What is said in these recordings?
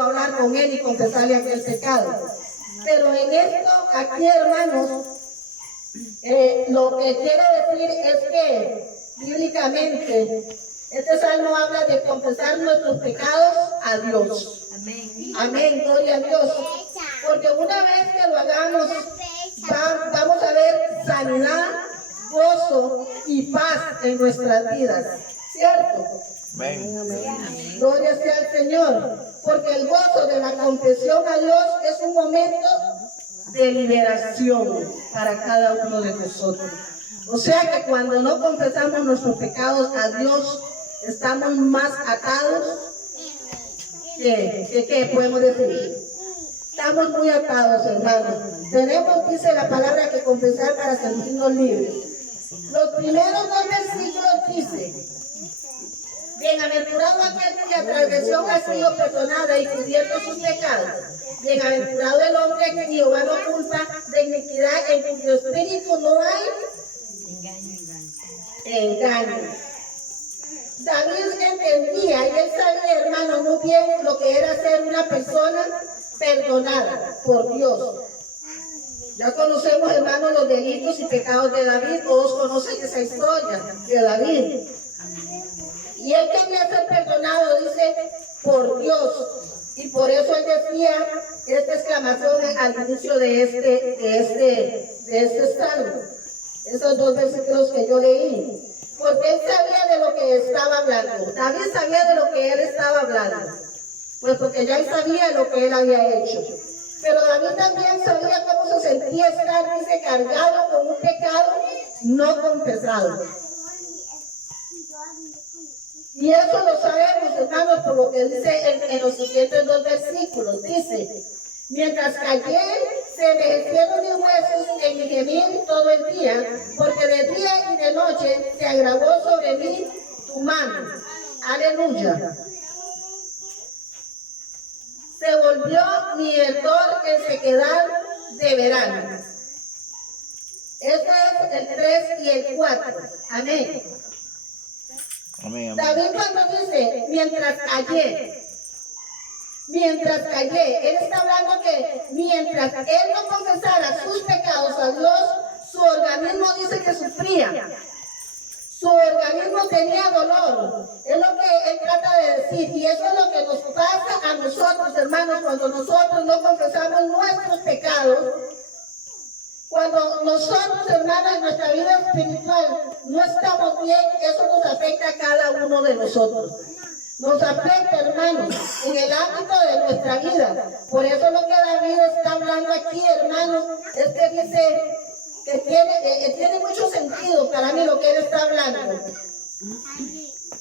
hablar con él y confesarle aquel pecado. Pero en esto, aquí hermanos, lo que quiero decir es que bíblicamente este salmo habla de confesar nuestros pecados a Dios. Amén. Amén, gloria a Dios. Porque una vez que lo hagamos, vamos a ver sanidad, gozo y paz en nuestras vidas. ¿Cierto? Amén. Amén. Gloria sea al Señor. Porque el gozo de la confesión a Dios es un momento de liberación para cada uno de nosotros. O sea que cuando no confesamos nuestros pecados a Dios, estamos más atados ¿qué podemos decir? Estamos muy atados, hermanos. Tenemos, dice la palabra, que confesar para sentirnos libres. Los primeros 2 versículos dice: bienaventurado aquel cuya transgresión ha sido perdonada y cubierto sus pecados. Bienaventurado el hombre que Jehová no culpa de iniquidad, en cuyo espíritu no hay engaño. David entendía y él sabía, hermano, muy bien lo que era ser una persona perdonada por Dios. Ya conocemos, hermanos, los delitos y pecados de David. Todos conocen esa historia de David. Y él quería ser perdonado, dice, por Dios. Y por eso él decía esta exclamación al inicio de este salmo. Esos 2 versículos que yo leí. Porque él sabía de lo que estaba hablando. David sabía de lo que él estaba hablando. Pues porque ya él sabía lo que él había hecho. Pero David también sabía cómo se sentía estar, dice, cargado con un pecado no confesado. Y eso lo sabemos, hermanos, por lo que dice en los siguientes 2 versículos. Dice: mientras callé, se envejecieron mis huesos en mi gemir todo el día, porque de día y de noche se agravó sobre mí tu mano. Aleluya. Se volvió mi ardor en sequedad de verano. Eso es el 3 y el 4. Amén. Amén, amén. David cuando dice, mientras callé, él está hablando que mientras él no confesara sus pecados a Dios, su organismo dice que sufría. Su organismo tenía dolor. Es lo que él trata de decir. Y eso es lo que nos pasa a nosotros, hermanos, cuando nosotros no confesamos nuestros pecados. Cuando nosotros, hermanos, en nuestra vida espiritual no estamos bien, eso nos afecta a cada uno de nosotros. Nos afecta, hermanos, en el ámbito de nuestra vida. Por eso lo que David está hablando aquí, hermanos, es que dice que tiene mucho sentido para mí lo que él está hablando.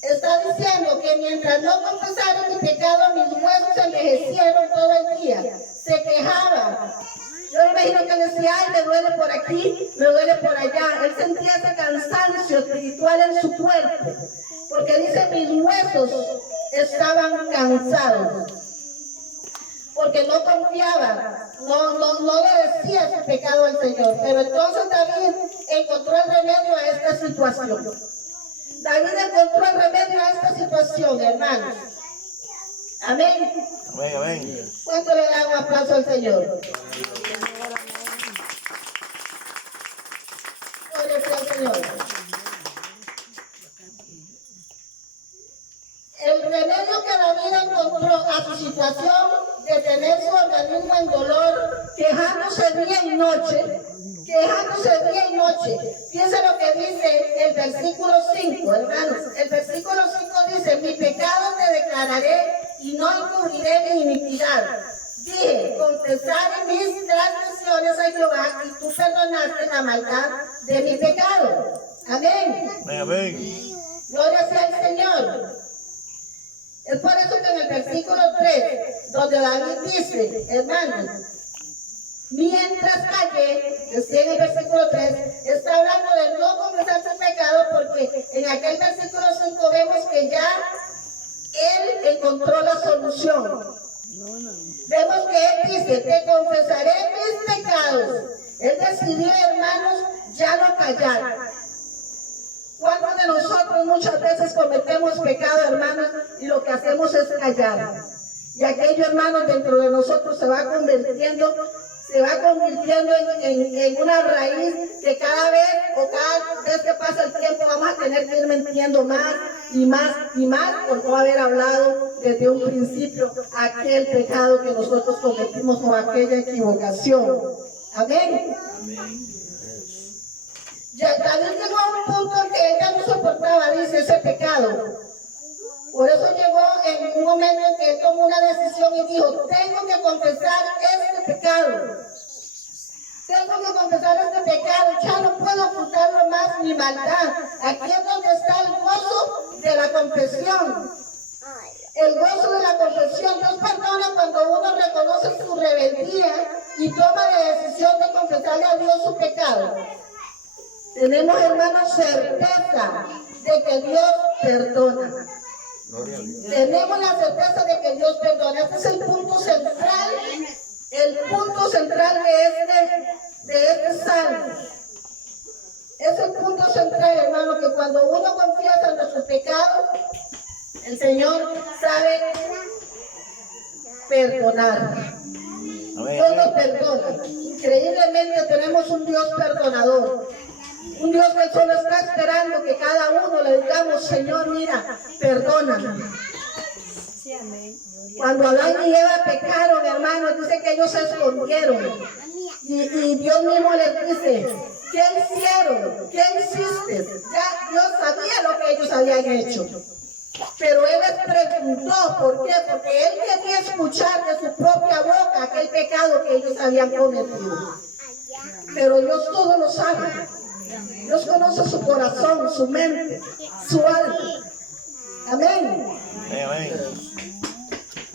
Está diciendo que mientras no confesaron mi pecado, mis huesos se envejecieron todo el día. Se quejaba. Yo imagino que decía, ay, me duele por aquí, me duele por allá. Él sentía ese cansancio espiritual en su cuerpo. Porque dice, mis huesos estaban cansados. Porque no confiaba, no le decía su pecado al Señor. Pero entonces David encontró el remedio a esta situación. David encontró el remedio a esta situación, hermanos. Amén. Amén, amén. ¿Cuánto le dan un aplauso al Señor? Gloria sea al Señor. El remedio que David encontró a su situación de tener su organismo en dolor, quejándose día y noche, Fíjense lo que dice el versículo 5, hermanos. El versículo 5 dice, mi pecado te declararé y no encubriré mi iniquidad. Dije, confesaré mis transgresiones a Jehová y tú perdonaste la maldad de mi pecado. Amén. Amén, amén. Gloria sea al Señor. Es por eso que en el versículo 3, donde David dice, hermanos, mientras callé, decía en el versículo 3, está hablando de no confesar su pecado, porque en aquel versículo 5 vemos que ya él encontró la solución. Vemos que él dice, te confesaré mis pecados. Él decidió, hermanos, ya no callar. ¿Cuántos de nosotros muchas veces cometemos pecado, hermanos, y lo que hacemos es callar? Y aquello, hermanos, dentro de nosotros se va convirtiendo en una raíz que cada vez que pasa el tiempo vamos a tener que ir mintiendo más y más y más por no haber hablado desde un principio aquel pecado que nosotros cometimos o aquella equivocación. Amén. Ya David llegó a un punto en que ella no soportaba, dice, ese pecado. Por eso llegó en un momento en que él tomó una decisión y dijo, tengo que confesar este pecado. Tengo que confesar este pecado, ya no puedo ocultarlo más mi maldad. Aquí es donde está el gozo de la confesión. El gozo de la confesión. Dios perdona cuando uno reconoce su rebeldía y toma la decisión de confesarle a Dios su pecado. Tenemos, hermanos, certeza de que Dios perdona. Tenemos la certeza de que Dios perdona. Este es el punto central de este salmo. Es el punto central, hermano, que cuando uno confiesa nuestros pecados, el Señor sabe perdonar. Dios nos perdona. Increíblemente tenemos un Dios perdonador. Un Dios que solo está esperando que cada uno le digamos, Señor, mira, perdóname. Cuando Adán y Eva pecaron, hermanos, dice que ellos se escondieron. Y Dios mismo les dice, ¿qué hicieron? ¿Qué hiciste? Ya Dios sabía lo que ellos habían hecho. Pero Él les preguntó, ¿por qué? Porque Él quería escuchar de su propia boca aquel pecado que ellos habían cometido. Pero Dios todo lo sabe. Dios conoce su corazón, su mente, su alma. Amén. Amén.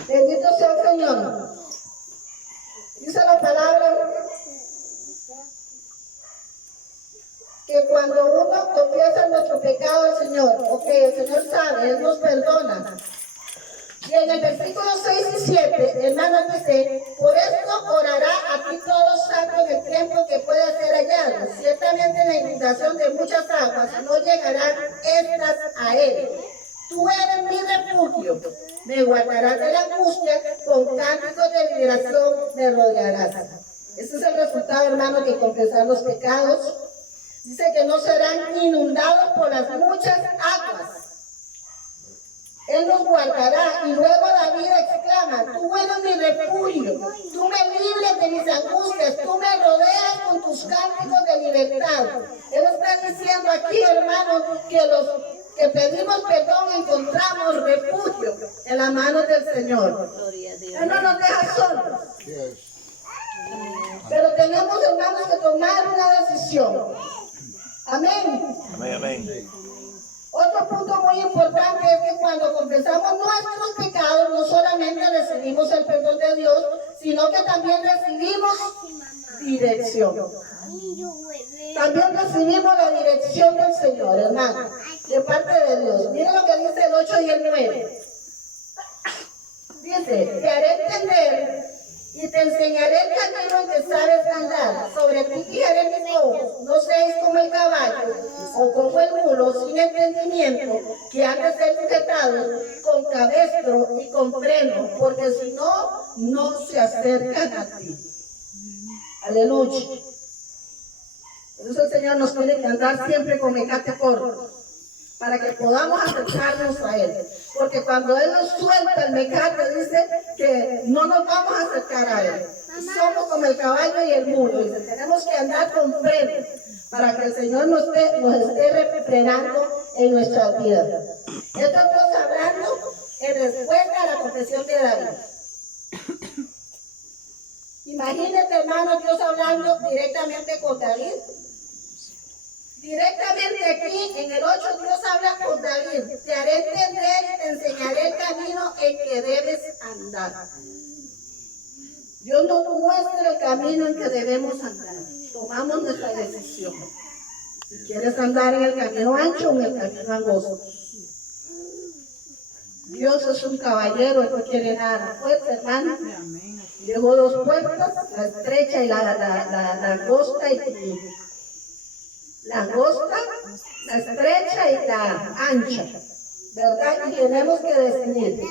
Bendito sea el Señor. Dice la palabra que cuando uno confiesa nuestro pecado al Señor, el Señor sabe, Él nos perdona. Y en el versículo 6 y 7, hermano, dice, por esto orará a ti todo santo en el tiempo que pueda ser hallado. Ciertamente en la inundación de muchas aguas no llegarán estas a él. Tú eres mi refugio, me guardarás de la angustia, con cánticos de liberación me rodearás. Ese es el resultado, hermano, de confesar los pecados. Dice que no serán inundados por las muchas aguas. Él nos guardará. Y luego David exclama, tú eres mi refugio, tú me libres de mis angustias, tú me rodeas con tus cánticos de libertad. Él está diciendo aquí, hermanos, que los que pedimos perdón encontramos refugio en las manos del Señor. Él no nos deja solos. Pero tenemos, hermanos, que tomar una decisión. Amén. Amén, amén. Otro punto muy importante es que cuando confesamos nuestros pecados, no solamente recibimos el perdón de Dios, sino que también recibimos dirección. También recibimos la dirección del Señor, hermano, de parte de Dios. Miren lo que dice el 8 y el 9. Dice, te haré entender y te enseñaré el camino en que sabes andar. Sobre ti fijaré mis ojos, no seáis como el caballo o como el mulo sin entendimiento, que han de ser sujetados con cabestro y con freno, porque si no, no se acercan a ti. Aleluya. Por eso el Señor nos tiene que andar siempre con mecate corto, para que podamos acercarnos a Él. Porque cuando Él nos suelta el mecate, dice que no nos vamos a acercar a Él. Somos como el caballo y el mulo. Dice, tenemos que andar con frenos para que el Señor nos esté refrenando en nuestras vidas. Esto estamos hablando en respuesta a la confesión de David. Imagínate, hermano, Dios hablando directamente con David. Directamente aquí, en el 8, Dios habla con David. Te haré entender y te enseñaré el camino en que debes andar. Dios nos muestra el camino en que debemos andar. Tomamos nuestra decisión. Si quieres andar en el camino ancho o en el camino angosto. Dios es un caballero, Él no quiere nada fuerte, hermano. Dejó dos puertas, la estrecha y la angosta y la angosta, la estrecha y la ancha, ¿verdad? Y tenemos que decidir.